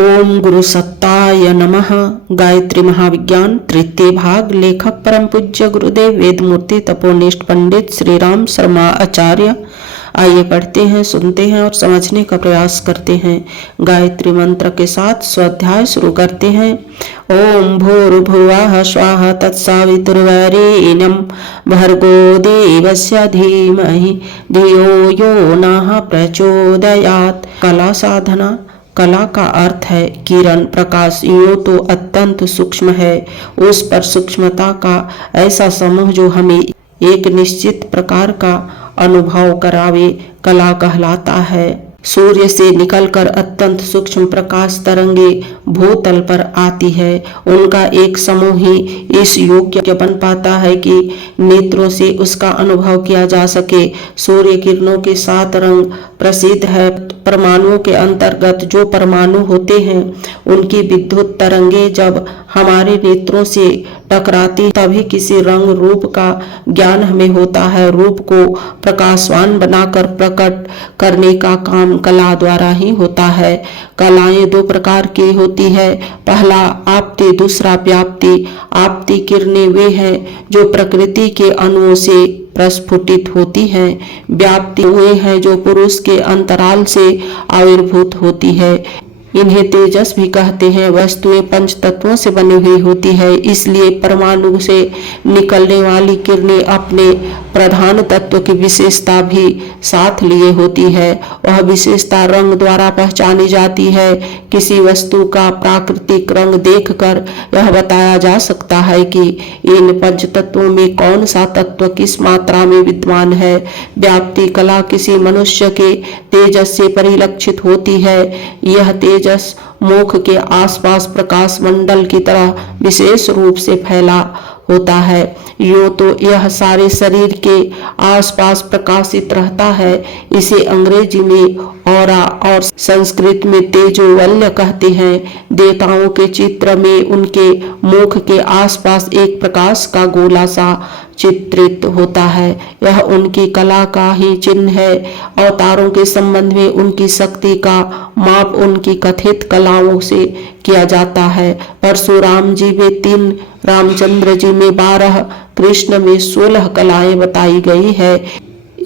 ओम गुरु सत्ताय नमः। गायत्री महाविज्ञान तृतीय भाग। लेखक परम पूज्य गुरुदेव वेदमूर्ति तपोनिष्ठ पंडित श्री राम शर्मा आचार्य। आइए पढ़ते हैं, सुनते हैं और समझने का प्रयास करते हैं। गायत्री मंत्र के साथ स्वाध्याय शुरू करते हैं। ओम भूर्भुवः स्वः तत्सवितुर्वरेण्यं भर्गो देवस्य धीमहि धियो यो नः प्रचोदयात्। कला साधना। कला का अर्थ है किरण, प्रकाश। यूं तो अत्यंत सूक्ष्म है, उस पर सूक्ष्मता का ऐसा समूह जो हमें एक निश्चित प्रकार का अनुभव करावे, कला कहलाता है। सूर्य से निकलकर अत्यंत सूक्ष्म प्रकाश तरंगे भूतल पर आती है, उनका एक समूह ही इस योग्य बन पाता है कि नेत्रों से उसका अनुभव किया जा सके। सूर्य किरणों के 7 रंग प्रसिद्ध है। परमाणुओं के अंतर्गत जो परमाणु होते हैं, उनकी विद्युत तरंगे जब हमारे नेत्रों से टकराती तभी किसी रंग रूप का ज्ञान हमें होता है। रूप को प्रकाशवान बनाकर प्रकट करने का काम कला द्वारा ही होता है। कलाएं 2 प्रकार की होती है, पहला आपती, दूसरा व्याप्ति। आपती किरणें वे हैं जो प्रकृति के अणुओं से प्रस्फुटित होती हैं। व्याप्ति वे हैं जो पुरुष के अंतराल से आविर्भूत होती है। इन्हें तेजस भी कहते हैं। वस्तुएं 5 तत्वों से बनी हुई होती है, इसलिए परमाणु से निकलने वाली किरणें अपने प्रधान तत्व की विशेषता भी साथ लिए होती है। वह विशेषता रंग द्वारा पहचानी जाती है। किसी वस्तु का प्राकृतिक रंग देखकर यह बताया जा सकता है कि इन 5 तत्वों में कौन सा तत्व किस मात्रा में विद्यमान है। व्याप्ति कला किसी मनुष्य के तेजस से परिलक्षित होती है। यह तेजस मुख के आसपास प्रकाश मंडल की तरह विशेष रूप से फैला होता है। यूं तो यह सारे शरीर के आसपास प्रकाशित रहता है। इसे अंग्रेजी में ऑरा और संस्कृत में तेजोवल्य कहते हैं। देवताओं के चित्र में उनके मुख के आसपास एक प्रकाश का गोला सा चित्रित होता है। यह उनकी कला का ही चिन्ह है। अवतारों के संबंध में उनकी शक्ति का माप उनकी कथित कलाओं से किया जाता है। परशुराम जी में 3, रामचंद्र जी में 12, कृष्ण में 16 कलाएं बताई गई है।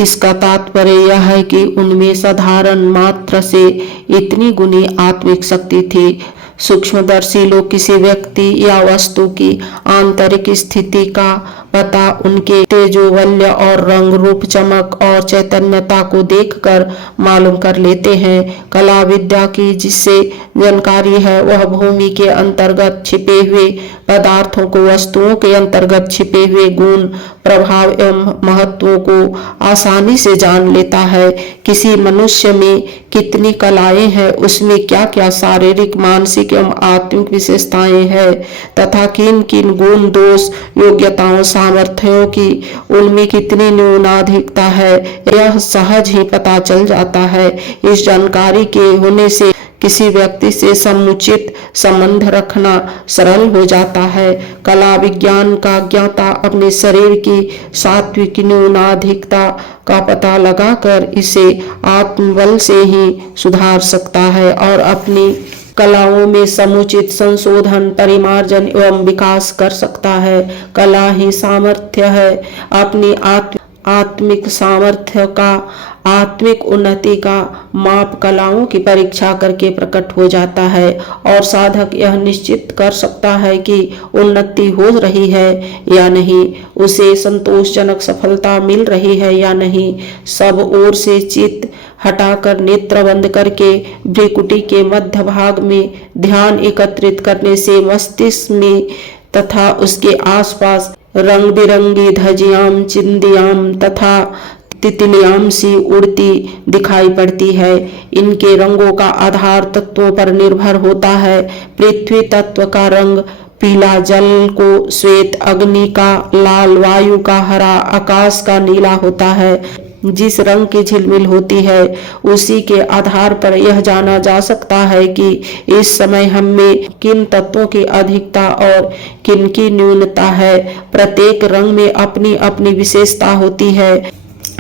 इसका तात्पर्य यह है कि उनमें साधारण मात्र से इतनी गुणी आत्मिक शक्ति थी। सूक्ष्मदर्शी लोग किसी व्यक्ति या वस्तु की आंतरिक स्थिति का पता उनके तेजोवल्य और रंग रूप, चमक और चैतन्यता को देखकर मालूम कर लेते हैं। कला विद्या की जिससे जानकारी है, वह भूमि के अंतर्गत छिपे हुए पदार्थों को, वस्तुओं के अंतर्गत छिपे हुए गुण, प्रभाव एवं महत्वों को आसानी से जान लेता है। किसी मनुष्य में कितनी कलाएं हैं, उसमें क्या क्या शारीरिक, मानसिक एवं आत्मिक विशेषताएं हैं तथा किन किन गुण, दोष, योग्यताओं, सामर्थ्यों की उनमें कितनी न्यूनाधिकता है, यह सहज ही पता चल जाता है। इस जानकारी के होने से किसी व्यक्ति से समुचित संबंध रखना सरल हो जाता है। कला विज्ञान का ज्ञाता अपने शरीर की सात्विक न्यूनाधिकता का पता लगाकर इसे आत्मबल से ही सुधार सकता है और अपनी कलाओं में समुचित संशोधन, परिमार्जन एवं विकास कर सकता है। कला ही सामर्थ्य है। अपनी आत्मिक सामर्थ्य का, आत्मिक उन्नति का माप कलाओं की परीक्षा करके प्रकट हो जाता है और साधक यह निश्चित कर सकता है कि उन्नति हो रही है या नहीं, उसे संतोषजनक सफलता मिल रही है या नहीं। सब ओर से चित्त हटाकर नेत्र बंद करके भ्रिकुटी के मध्य भाग में ध्यान एकत्रित करने से मस्तिष्क में तथा उसके आसपास रंग बिरंगी धजियाम, चिंदियाम तथा तितलियाम सी उड़ती दिखाई पड़ती है। इनके रंगों का आधार तत्वों पर निर्भर होता है। पृथ्वी तत्व का रंग पीला, जल को श्वेत, अग्नि का लाल, वायु का हरा, आकाश का नीला होता है। जिस रंग की झिलमिल होती है, उसी के आधार पर यह जाना जा सकता है कि इस समय हम में किन तत्वों की अधिकता और किन की न्यूनता है। प्रत्येक रंग में अपनी अपनी विशेषता होती है।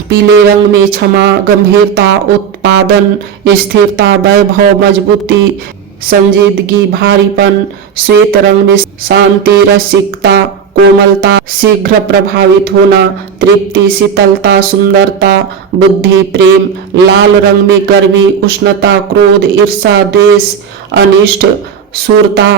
पीले रंग में क्षमा, गंभीरता, उत्पादन, स्थिरता, वैभव, मजबूती, संजीदगी, भारीपन। श्वेत रंग में शांति, रसिकता, कोमलता, शीघ्र प्रभावित होना, तृप्ति, शीतलता, सुंदरता, बुद्धि, प्रेम। लाल रंग में गर्मी, उष्णता, क्रोध, ईर्षा, द्वेष, अनिष्ट, शूरता,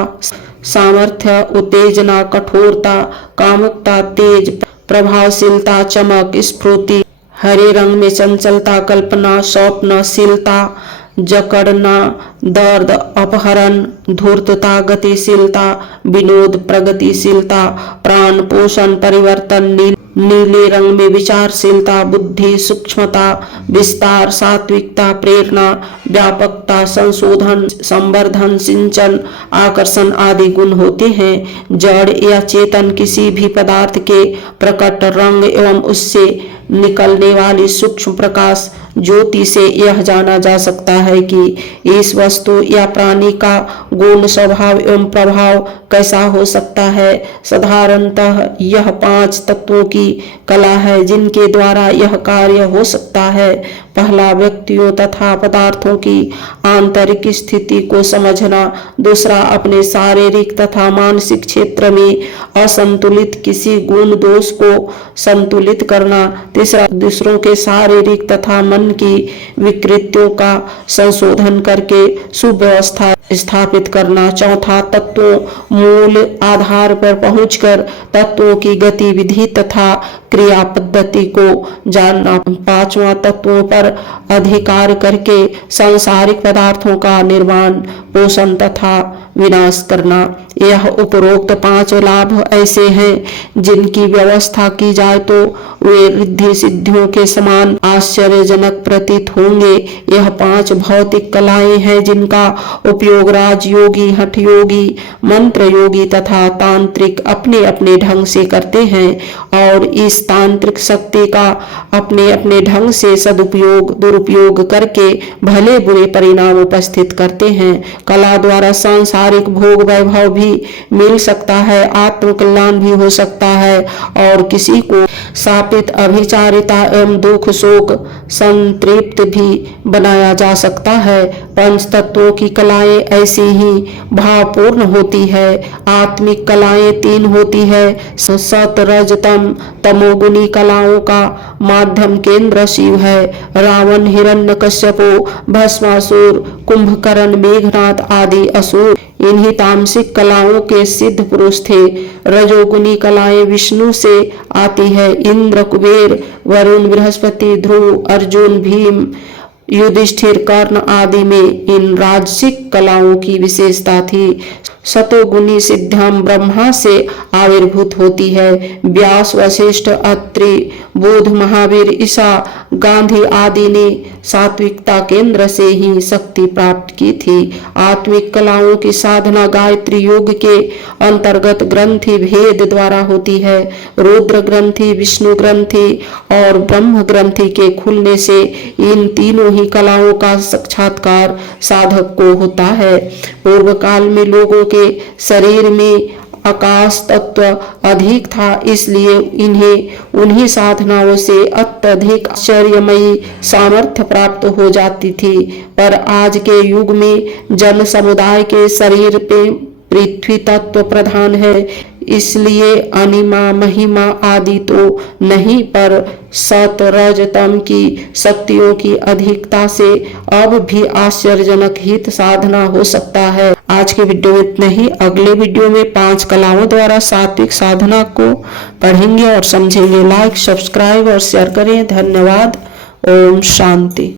सामर्थ्य, उत्तेजना, कठोरता, कामुकता, तेज, प्रभावशीलता, चमक, स्फूर्ति। हरे रंग में चंचलता, कल्पना, स्वप्नशीलता, जकड़ना, दर्द, अपहरण, धूर्तता, गतिशीलता, विनोद, प्रगतिशीलता, प्राण पोषण, परिवर्तन। नीले रंग में विचारशीलता, बुद्धि, सूक्ष्मता, विस्तार, सात्विकता, प्रेरणा, व्यापकता, संशोधन, संवर्धन, सिंचन, आकर्षण आदि गुण होते हैं। जड़ या चेतन किसी भी पदार्थ के प्रकट रंग एवं उससे निकलने वाली सूक्ष्म प्रकाश ज्योति से यह जाना जा सकता है कि इस वस्तु या प्राणी का गुण, स्वभाव एवं प्रभाव कैसा हो सकता है। साधारणतः यह 5 तत्वों की कला है जिनके द्वारा यह कार्य हो सकता है। पहला, व्यक्तियों तथा पदार्थों की आंतरिक स्थिति को समझना। दूसरा, अपने शारीरिक तथा मानसिक क्षेत्र में असंतुलित किसी गुण दोष को संतुलित करना। तीसरा, दूसरों के शारीरिक तथा मन की विकृतियों का संशोधन करके सुव्यवस्था स्थापित करना। चौथा, तत्वों मूल आधार पर पहुंचकर तत्वों की गतिविधि तथा क्रिया पद्धति को जानना। पांचवा, तत्वों पर अधिकार करके सांसारिक पदार्थों का निर्माण, पोषण तथा विनाश करना। यह उपरोक्त 5 लाभ ऐसे हैं जिनकी व्यवस्था की जाए तो वे रिद्धि सिद्धियों के समान आश्चर्यजनक प्रतीत होंगे। यह 5 भौतिक कलाएं हैं जिनका उपयोग राजयोगी, हठ योगी, मंत्र योगी तथा तांत्रिक अपने अपने ढंग से करते हैं और इस तांत्रिक शक्ति का अपने अपने ढंग से सदुपयोग दुरुपयोग करके भले बुरे परिणाम उपस्थित करते हैं। कला द्वारा सांसारिक भोग वैभव भी मिल सकता है, आत्मकल्याण भी हो सकता है और किसी को शापित अभिचारिता एवं दुख शोक संतृप्त भी बनाया जा सकता है। 5 तत्वों की कलाएं ऐसी ही भावपूर्ण होती है। आत्मिक कलाएं 3 होती है। सत, रज, तम। तमोगुनी कलाओं का माध्यम केंद्र शिव है। रावण, हिरण्यकश्यपो, भस्मासुर, कुंभकर्ण, मेघनाद आदि असुर इन्हीं तामसिक कलाओं के सिद्ध पुरुष थे। रजोगुनी कलाएं विष्णु से आती है। इंद्र, कुबेर, वरुण, बृहस्पति, ध्रुव, अर्जुन, भीम, युधिष्ठिर, कर्ण आदि में इन राजसिक कलाओं की विशेषता थी। सतोगुनी सिद्धाम ब्रह्मा से आविर्भूत होती है। व्यास, वशिष्ठ, अत्रि, बुध, महावीर, ईसा, गांधी आदि ने सात्विकता केंद्र से ही शक्ति प्राप्त की थी। आत्मिक कलाओं की साधना गायत्री योग के अंतर्गत ग्रंथि भेद द्वारा होती है। रुद्र ग्रंथि, विष्णु ग्रंथि और ब्रह्म ग्रंथि के खुलने से इन तीनों ही कलाओं का साक्षात्कार साधक को होता है। पूर्व काल में लोगों के शरीर में आकाश तत्व अधिक था, इसलिए इन्हें उन्हीं साधनाओं से अत्यधिक आश्चर्यमयी सामर्थ्य प्राप्त हो जाती थी। पर आज के युग में जन समुदाय के शरीर पे पृथ्वी तत्व प्रधान है, इसलिए अनिमा, महिमा आदि तो नहीं, पर सत, रज, तम की शक्तियों की अधिकता से अब भी आश्चर्यजनक हित साधना हो सकता है। आज के वीडियो में इतना ही। अगले वीडियो में 5 कलाओं द्वारा सात्विक साधना को पढ़ेंगे और समझेंगे। लाइक, सब्सक्राइब और शेयर करें। धन्यवाद। ओम शांति।